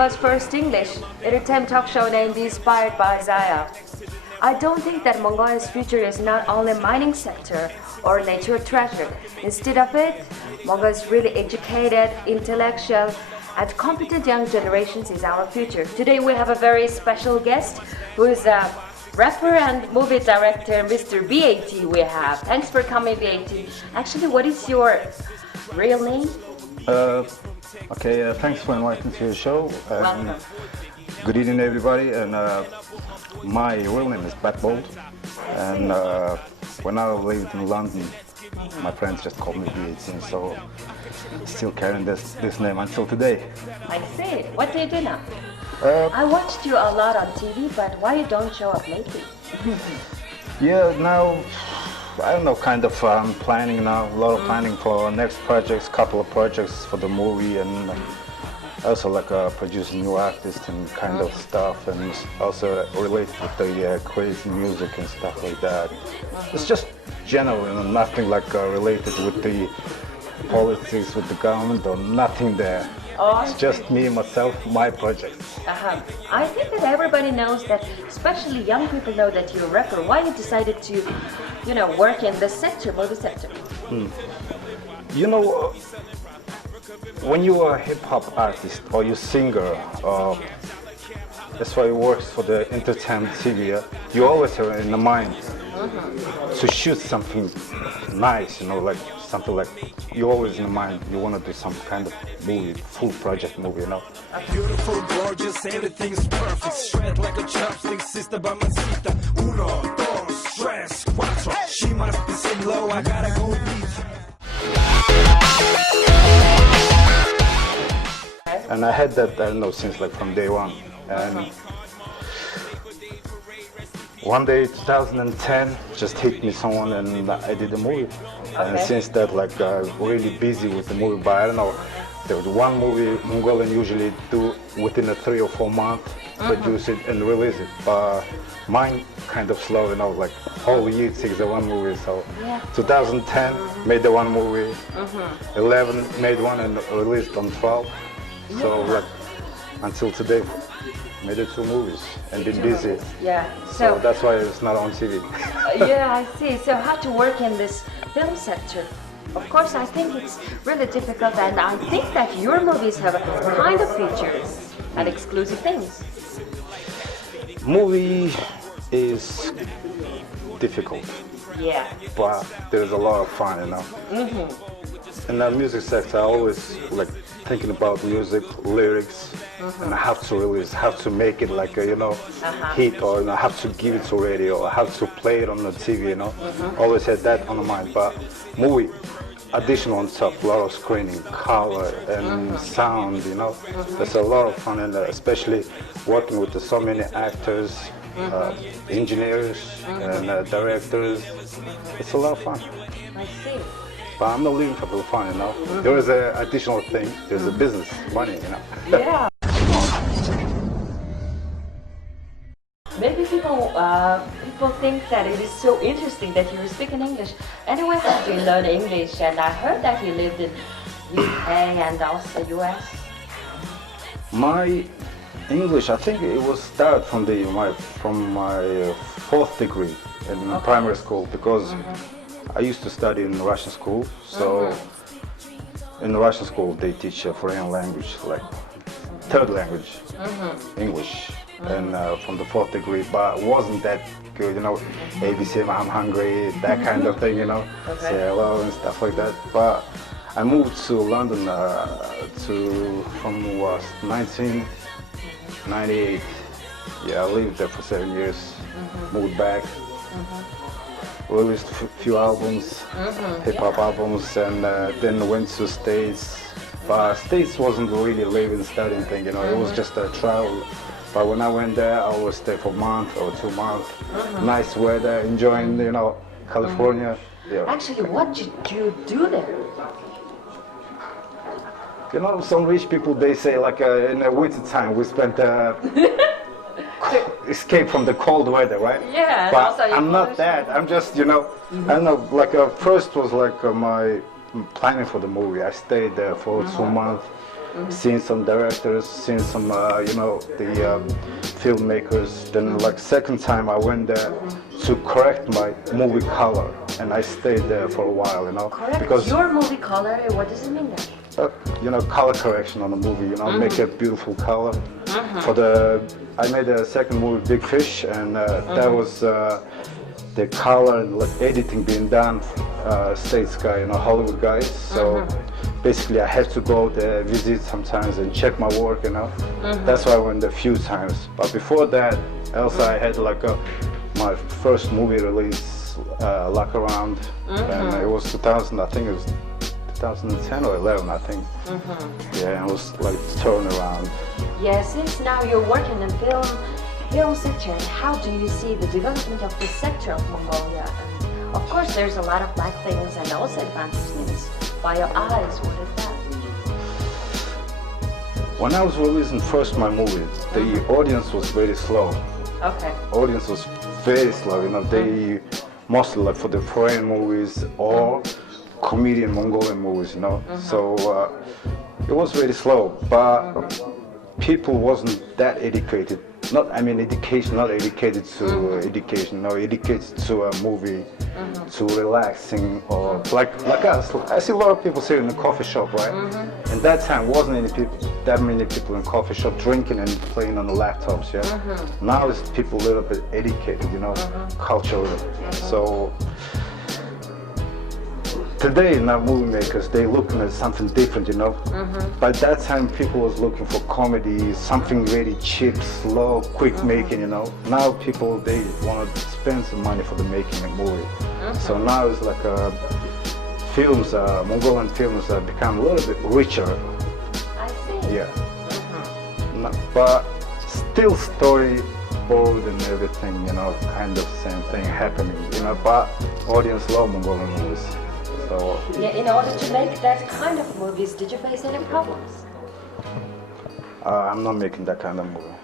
Mongo's first English entertainment talk show named Inspired by Zaya. I don't think that Mongolia's future is not only mining sector or nature treasure. Instead of it, Mongolia's really educated, intellectual, and competent young generations is our future. Today we have a very special guest who is a rapper and movie director, Mr. BAT we have. Thanks for coming, BAT. Actually, what is your real name? Thanks for inviting to your show. Welcome. Good evening, everybody. And my real name is Bat Bold. And when I lived in London, my friends just called me BAT. So still carrying this name until today. I see. What do you do now? I watched you a lot on TV, but why you don't show up lately? Yeah, now I don't know. Kind of planning now. A lot of planning for next projects. Couple of projects for the movie, and also like producing new artists and kind of stuff, and also related with the crazy music and stuff like that. It's just general, nothing like related with the politics, with the government, or nothing there. It's just me, myself, my projects. I think that everybody knows that, especially young people know that you're a rapper. Why you decided to, work in this sector, movie sector? When you are a hip-hop artist or you singer, that's why it works for the entertainment TV. You always have in the mind to shoot something nice, like something like you always in the mind. You want to do some kind of movie, full project movie, Beautiful, gorgeous, everything's perfect. Shred like a chopstick, sister by mamacita. Uno, dos, tres, cuatro. She must be sing low, I gotta go beat. And I had that, I don't know, since like from day one. And one day, 2010, just hit me someone, and I did a movie. And since that, like, really busy with the movie. But I don't know, there was one movie Mongolian usually do within a 3 or 4 months, produce it and release it. But mine kind of slow, like whole year takes the one movie. So 2010 made the one movie, 11 made one and released on 12. So like until today, made it 2 movies and been busy. Yeah. So that's why it's not on TV. Yeah, I see. So how to work in this film sector? Of course, I think it's really difficult, and I think that your movies have a kind of features and exclusive things. Movie is difficult. Yeah. But there's a lot of fun, In the music sector, I always like thinking about music, lyrics, and I have to release, have to make it like a, hit, or I have to give it to radio, I have to play it on the TV, Always had that on the mind. But movie, additional on top, a lot of screening, color, and sound, There's a lot of fun in there, especially working with so many actors, engineers, and directors. It's a lot of fun. I see. But I'm not living for the fun, There is an additional thing. There's a business, money, Yeah. Maybe people think that it is so interesting that you're speaking English. Anyway, how do you learn English? And I heard that you lived in UK and also US. My English, I think it was started from my 4th degree in primary school, because I used to study in Russian school. So in the Russian school they teach a foreign language, like 3rd language, English, and from the 4th degree. But it wasn't that good, ABC, I'm hungry, that kind of thing, say hello and stuff like that. But I moved to London from 1998. Yeah, I lived there for 7 years. Moved back. Released a few albums, hip-hop albums, and then went to States. But States wasn't really living, studying thing, It was just a travel. But when I went there, I would stay for a month or 2 months. Nice weather, enjoying, California. Yeah. Actually, what did you do there? Some rich people, they say, like in the winter time, we spent escape from the cold weather, right? Yeah. But also I'm not that. I'm just, I don't know, first was like my planning for the movie. I stayed there for 2 months, seeing some directors, seeing some, you know, the filmmakers. Then like second time I went there to correct my movie color, and I stayed there for a while, you know. Correct. Your movie color, what does it mean then? You know, color correction on a movie, you know, make a beautiful color. For the, I made a second movie, Big Fish, and that was the color and like editing being done, States guy, you know, Hollywood guys. So basically I had to go there, visit sometimes and check my work, you know. That's why I went a few times. But before that, also I had like my first movie release, Luck Around, and it was 2000, I think it was 2010 or 11, I think. Yeah, it was like turnaround. Yeah, since now you're working in film sector, how do you see the development of this sector of Mongolia? And of course, there's a lot of bad things and also advantage things. By your eyes, what is that? When I was releasing first my movie, the audience was very slow. Okay. Audience was very slow, you know. They mostly like for the foreign movies or comedian Mongolian movies, you know. So it was very slow, but people wasn't that educated. Not, I mean, education, not educated to education, no, educated to a movie, to relaxing, or like us. I see a lot of people sitting in a coffee shop, right? And that time wasn't that many people in coffee shop drinking and playing on the laptops, yeah? Now it's people a little bit educated, you know, culturally. So today, now movie makers, they looking at something different, you know. By that time, people was looking for comedy, something really cheap, slow, quick making, you know. Now people, they want to spend some money for the making a movie. So now it's like films, Mongolian films have become a little bit richer. I see. Yeah. But still storyboard and everything, you know, kind of same thing happening, you know. But audience love Mongolian movies. So, yeah, in order to make that kind of movies, did you face any problems? I'm not making that kind of movie.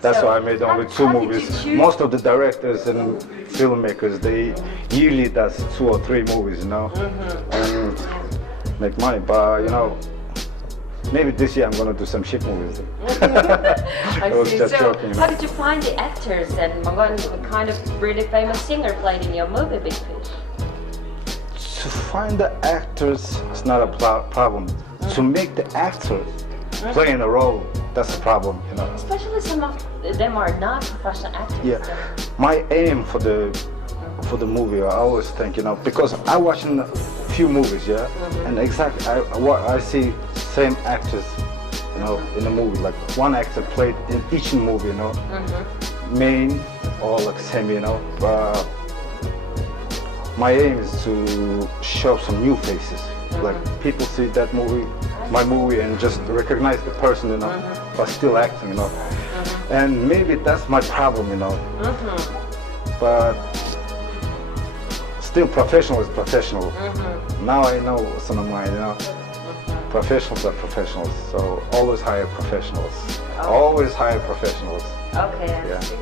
That's So, why I made only two how did you movies. choose- Most of the directors and filmmakers, they usually does 2 or 3 movies, you know, and make money. But you know, maybe this year I'm gonna do some shit movies. I was see. just So, joking, you know. how did you find the actors and Mongolian kind of really famous singer played in your movie, Big Fish? To find the actors is not a problem. To make the actor playing a role, that's a problem, you know. Especially some of them are not professional actors. Yeah, my aim for the movie, I always think, you know, because I watch in a few movies, yeah, and exactly I see same actors, you know, in the movie. Like one actor played in each movie, you know, main or like semi, you know. My aim is to show some new faces. Like people see that movie, my movie, and just recognize the person, you know, but still acting, you know. And maybe that's my problem, you know. But still, professional is professional. Now I know some of mine, you know. Professionals are professionals, so always hire professionals. Always hire professionals. Okay. I Yeah. see.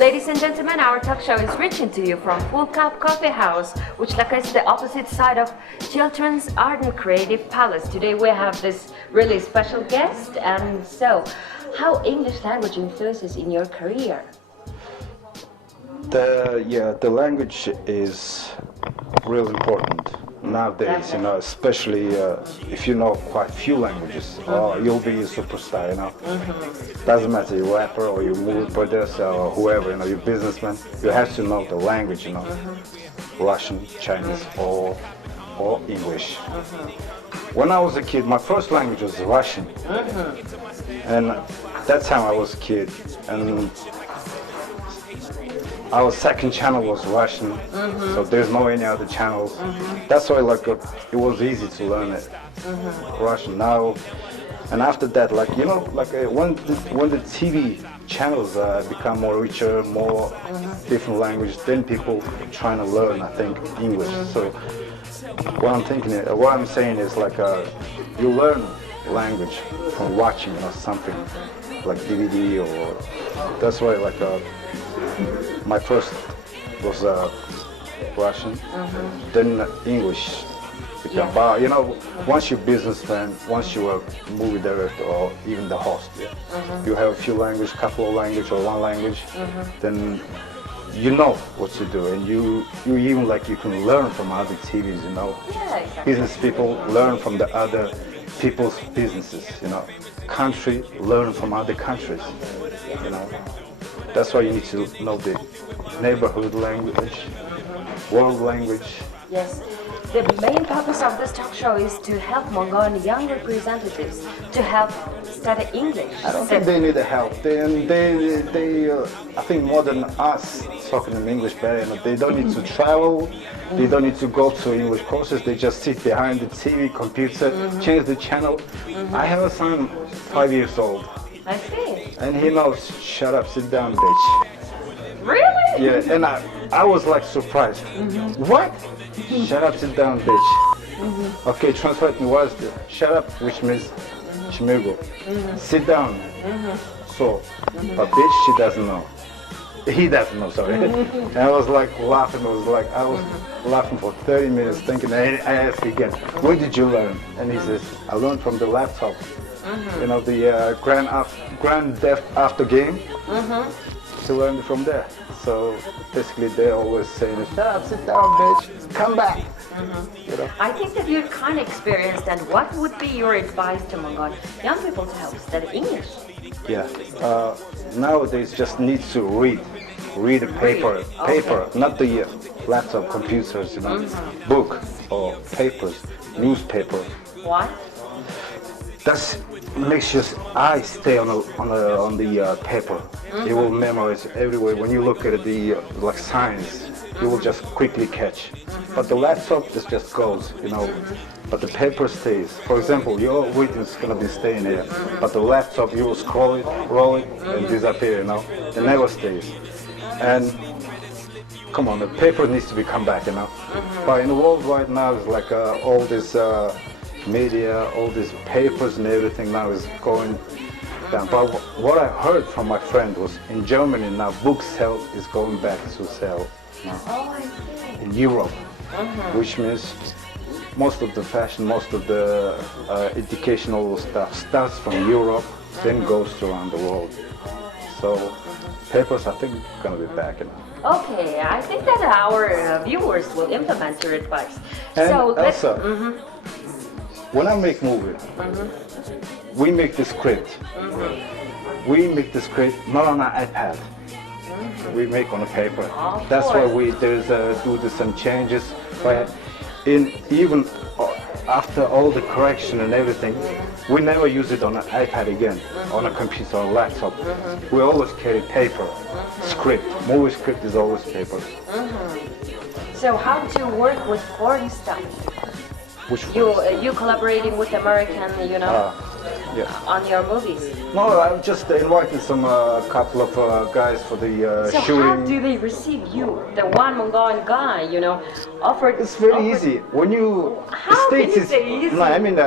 Ladies and gentlemen, our talk show is reaching to you from Full Cup Coffee House, which is the opposite side of Children's Art and Creative Palace. Today we have this really special guest, and so, how English language influences in your career? The language is really important nowadays, you know, especially if you know quite few languages, you'll be a superstar, you know. Doesn't matter you're a rapper or you're a movie producer or whoever, you know, you're a businessman, you have to know the language, you know, Russian, Chinese or English. When I was a kid, my first language was Russian, and that time I was a kid, and our second channel was Russian, so there's no any other channels. That's why like it was easy to learn it, Russian now. And after that, like you know, like when the TV channels become more richer, more different languages, then people trying to learn, I think, English. So what I'm saying is like you learn language from watching or something like DVD or that's why like my first was Russian, then English. Yeah. But you know, once you're a businessman, once you're a movie director or even the host, you have a few language, couple of language or one language, then you know what to do, and you even like you can learn from other TVs, you know. Yeah, exactly. Business people learn from the other people's businesses, you know. Country learn from other countries, you know. That's why you need to know the neighborhood language, world language. Yes. The main purpose of this talk show is to help Mongolian young representatives to help study English. I don't think they need the help. I think more than us talking in English better. You know, they don't need to travel. They don't need to go to English courses. They just sit behind the TV, computer, change the channel. I have a son, 5 years old, I see. and he knows, shut up, sit down, bitch. Really? Yeah, and I was like surprised. What? Shut up, sit down, bitch. Okay, translate me, what is this? Shut up, which means chimigo. Sit down. So, but bitch, she doesn't know. He doesn't know, sorry. And I was like laughing, I was laughing for 30 minutes thinking, I asked again, where did you learn? And he says, I learned from the laptop. You know, the Grand Theft Auto game. To learn it from there. So basically they're always saying, shut up, sit down, bitch, come back. You know? I think that you're kind of experienced, and what would be your advice to Mongolian young people to help study English? Yeah. Nowadays just need to read the paper, not the laptop, computers, you know, book or papers, newspaper. Why? That makes your eyes stay on the paper. It will memorize everywhere. When you look at the like signs, you will just quickly catch. But the laptop just goes, you know. But the paper stays. For example, your reading is gonna be staying here, but the laptop you will scroll it, roll it, and disappear. You know, it never stays. And come on, the paper needs to be come back. You know. But in the world right now, it's like all this. Media, all these papers and everything now is going down. But what I heard from my friend was in Germany now book sale is going back to sell now. Oh, I see. In Europe, which means most of the fashion, most of the educational stuff starts from Europe, then goes around the world. So papers, I think, gonna be back. You know. Okay, I think that our viewers will implement your advice. And So let's. also, when I make movie, we make the script. We make the script not on an iPad. We make on a paper. That's why we do some changes. But even after all the correction and everything, we never use it on an iPad again, on a computer or laptop. We always carry paper, script. Movie script is always paper. So how to work with foreign stuff? Which You collaborating with American, you know, yeah. on your movies. No, I'm just inviting some couple of guys for the So shooting. how do they receive you, the one Mongolian guy, you know, offered? It's very easy. When you How States can you is say easy? no, I mean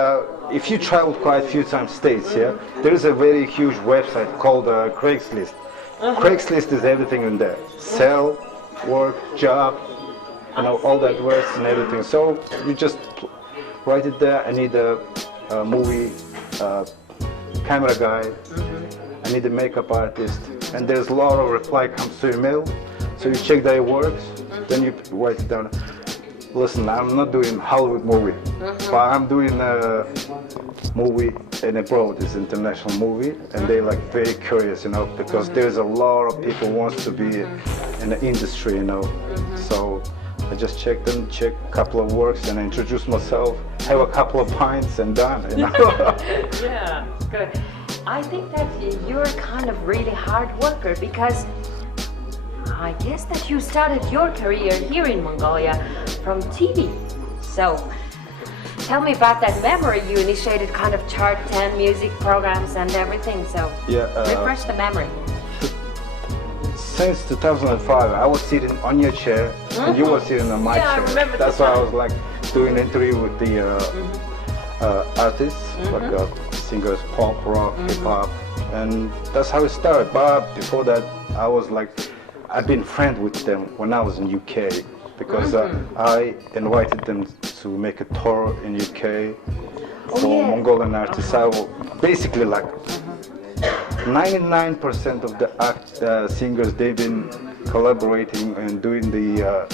if you travel quite a few times States, yeah, there is a very huge website called Craigslist. Craigslist is everything in there: sell, work, job, you know, all that works and everything. So you just write it there. I need a movie camera guy. I need a makeup artist, and there's a lot of reply comes to your mail. So you check that it works, then you write it down. Listen, I'm not doing Hollywood movie, but I'm doing a movie in abroad. It's international movie, and they like very curious, you know, because there's a lot of people wants to be in the industry, you know. So I just check them, check a couple of works, and introduce myself, have a couple of pints, and done, you know. Yeah, good. I think that you're kind of really hard worker because I guess that you started your career here in Mongolia from TV. So tell me about that memory. You initiated kind of chart 10 music programs and everything. So Yeah, refresh the memory. Since 2005, I was sitting on your chair, and you were sitting on my Yeah, I chair. remember That's the why I time. was like doing an interview with the artists, like singers, pop, rock, hip hop, and that's how it started. But before that, I was like, I've been friends with them when I was in UK. because I invited them to make a tour in UK for yeah. Mongolian artists. I will basically like 99% of the singers, they've been collaborating and doing the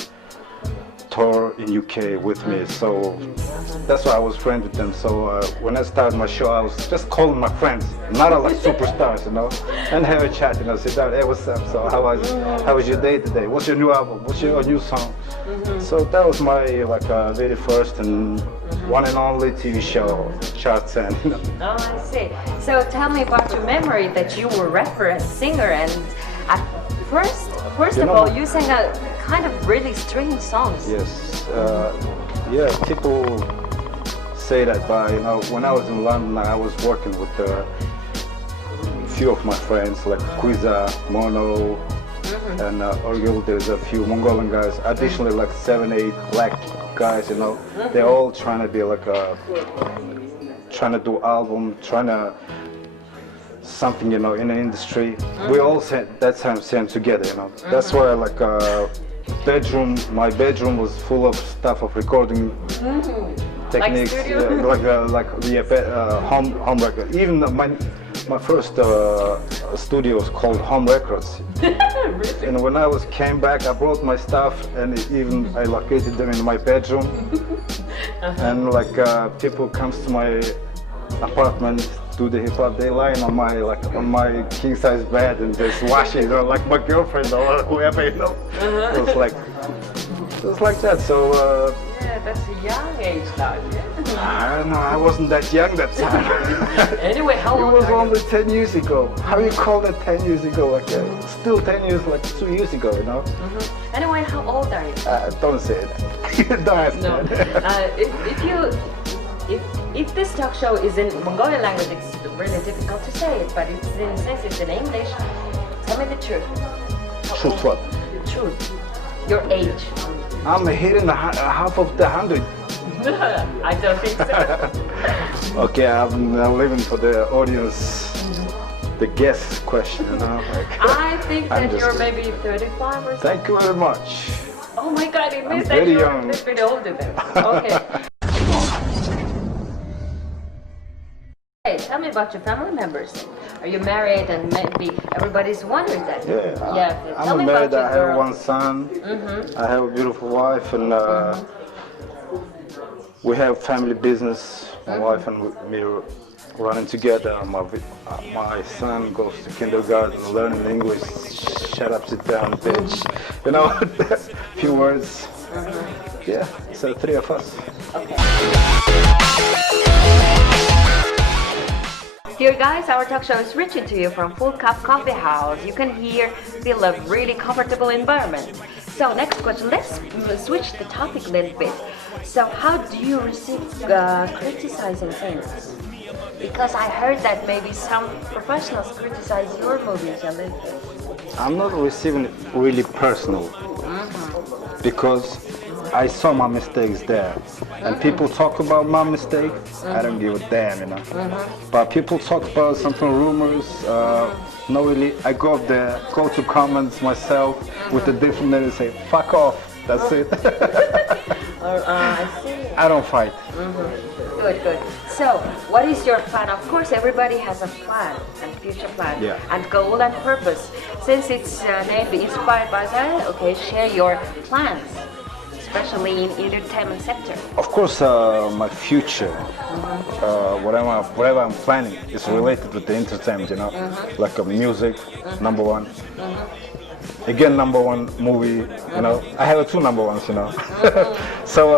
tour in UK with me, so that's why I was friends with them. So when I started my show, I was just calling my friends, not like superstars, you know, and have a chat, you know, sit down, hey, what's up? So how was your day today? What's your new album? What's your new song? So that was my like very first and one and only TV show, charts and you know. Oh, I see. So tell me about your memory that you were reference singer, and at first You of know, all, you sang a kind of really strange songs. Yes, yeah, people say that, but you know, when I was in London, I was working with a few of my friends like Quiza, Mono, and Orgul. There's a few Mongolian guys. Additionally, like 7, 8 black guys. You know, they're all trying to be like trying to do album, trying to something, you know, in the industry. We all that time sang together, you know. That's why like my bedroom was full of stuff of recording techniques, home record. Even my first studio was called Home Records. Really? And when I came back, I brought my stuff and even I located them in my bedroom. And like people comes to my apartment, do the hip hop, they lying on my king size bed and just watching, you know, like my girlfriend or whoever, you know. It was like that. So Yeah, that's a young age now. Yeah. I don't know, I wasn't that young that time. Anyway, how It old was are you? only 10 years ago. How you call that 10 years ago? Like still 10 years, like 2 years ago, you know. Anyway, how old are you? Don't say that. Don't ask No. that. If this talk show is in Mongolian language, it's really difficult to say it, but since it's in English, tell me the truth. Truth what? The truth. Your age. I'm hitting half of the 100. I don't think so. Okay, I'm living for the audience, the guest question, you know. Like, I think I'm that just you're kidding. maybe 35 or something. Thank you very much. Oh my god, it means that very you're young. a little bit older then. Okay. Hey, tell me about your family members. Are you married? And maybe everybody's wondering that. Yeah, Tell me I'm married. about I your have girl. one son. I have a beautiful wife, and we have family business. My wife and me running together. My son goes to kindergarten, learning English. Shut up, sit down, bitch. You know, few words. Yeah, so 3 of us. Dear guys, our talk show is reaching to you from Full Cup Coffee House. You can feel a really comfortable environment. So next question, let's switch the topic a little bit. So how do you receive criticizing things? Because I heard that maybe some professionals criticize your movies a little bit. I'm not receiving it really personal because I saw my mistakes there, and people talk about my mistakes. I don't give a damn, you know. But people talk about something, rumors. No, really, I go up there, go to comments myself with a different name and say, "Fuck off." That's it. I see. I don't fight. Good. So, what is your plan? Of course, everybody has a plan and future plan and goal and purpose. Since it's named Inspired by Zaya, okay, share your plans, especially in entertainment sector. Of course, my future, whatever I'm planning, is related with the entertainment, you know, like music, number one. Again, number one movie, you know. I have 2 number ones, you know. So,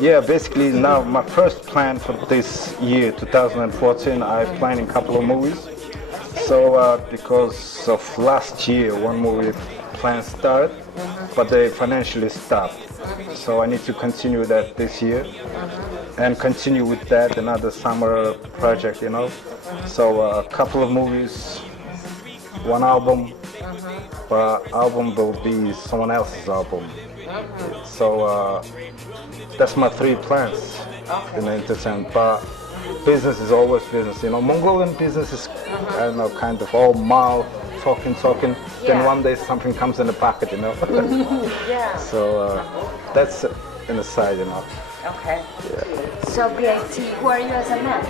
yeah, basically now my first plan for this year, 2014, I'm planning a couple of movies. So, because of last year, one movie plan started, but they financially stopped. So I need to continue that this year and continue with that another summer project, you know. So a couple of movies, one album, but album will be someone else's album. So that's my 3 plans in the entertainment. But business is always business, you know. Mongolian business is, I don't know, kind of all mouth, talking. Then Yeah. one day something comes in the pocket, you know. Yeah. So that's in the side, you know. Okay. So BAT, who are you as a man?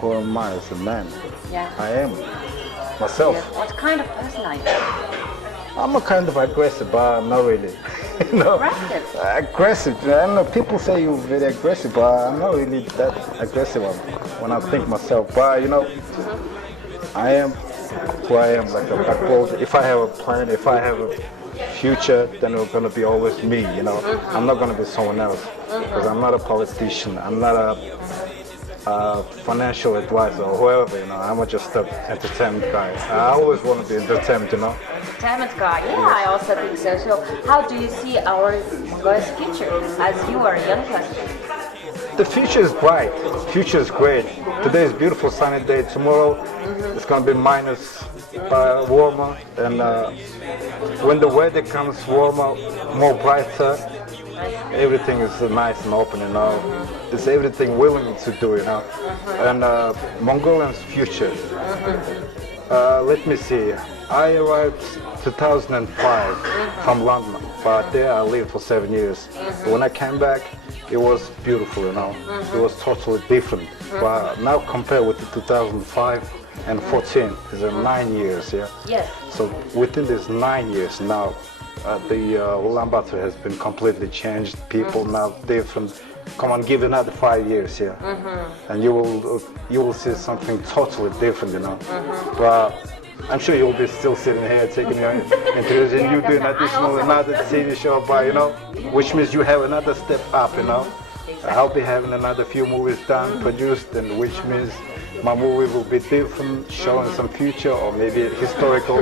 Who am I as a man? Yeah. I am myself. What kind of person are you? I'm a kind of aggressive, but not really. You know, Aggressive? aggressive. I don't know. People say you're very aggressive, but I'm not really that aggressive when I think myself. But you know, I am who I am. Like a bold. If I have a plan, if I have a future, then it's gonna be always me. You know, I'm not gonna be someone else because I'm not a politician. I'm not a financial advisor or whoever. You know, I'm just an entertainment guy. I always want to be entertained. You know. Entertainment guy. Yeah, I also think so. So how do you see our Mongolia's future as you are a young person? The future is bright. Future is great. Today is beautiful sunny day. Tomorrow it's gonna be minus warmer, and when the weather comes warmer, more brighter, everything is nice and open. You know, it's everything willing to do. You know, and Mongolians' future. Let me see. I arrived 2005 from London, but there I lived for 7 years. When I came back, it was beautiful, you know. It was totally different. But now compared with the 2005 and 14, it's 9 years, yeah. Yes. So within these 9 years now, the Ulaanbaatar has been completely changed. People now different. Come on, give another 5 years, yeah, and you will see something totally different, you know. But I'm sure you'll be still sitting here taking your interviews, and you doing another TV show, but you know, which means you have another step up, you know. I'll be having another few movies done, produced, and which means my movie will be different, showing some future or maybe historical.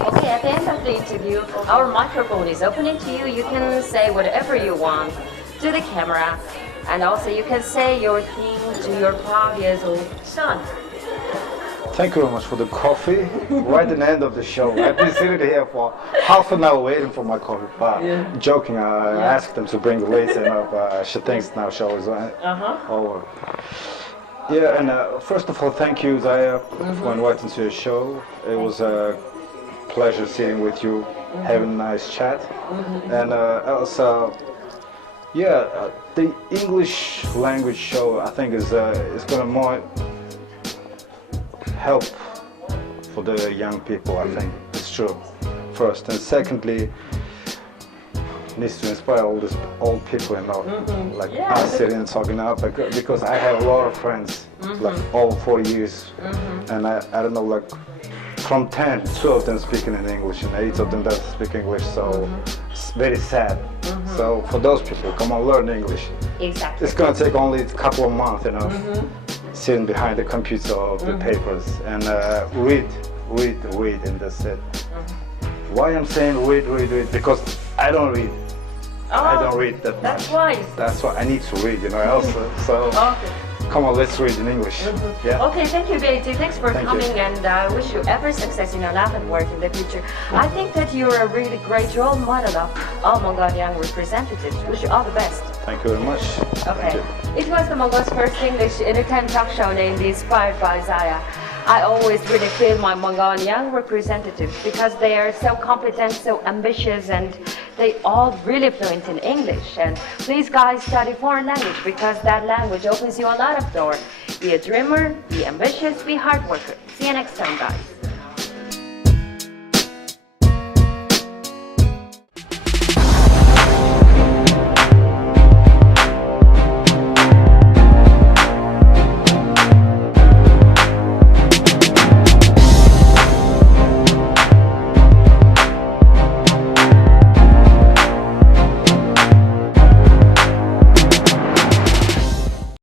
Okay, at the end of the interview, our microphone is opening to you. You can say whatever you want to the camera, and also you can say your thing to your 5-year-old son. Thank you very much for the coffee. Right at the end of the show. I've been sitting here for half an hour waiting for my coffee. But joking, I asked them to bring later, you know, but she thinks now show is over. Yeah, and first of all, thank you, Zaya, for inviting to your show. It was a pleasure sitting with you, having a nice chat. And also, the English language show, I think, is going to more help for the young people, I think. It's true, first. And secondly, needs to inspire all these old people, you know, like us sitting and talking now, because I have a lot of friends, like all 40 years, and I don't know, like from 10, 2 of them speaking in English and 8 of them doesn't speak English, so it's very sad. So for those people, come on, learn English. Exactly. It's gonna take only a couple of months, you know, sitting behind the computer or the papers and read, and that's it. Why I'm saying read? Because I don't read. I don't read that That's much. wise. That's why I need to read, you know, also. So Okay. come on, let's read in English. Yeah. Okay, thank you, Beatty. Thanks for Thank coming, you. and I wish you every success in your life and work in the future. I think that you're a really great role model of all Mongolian young representatives. Wish you all the best. Thank you very much. Thank Okay. you. It was the Mongols' first English entertainment talk show named Inspired by Zaya. I always really feel my Mongolian young representatives because they are so competent, so ambitious, and they all really fluent in English. And please guys study foreign language because that language opens you a lot of doors. Be a dreamer, be ambitious, be hard worker. See you next time, guys.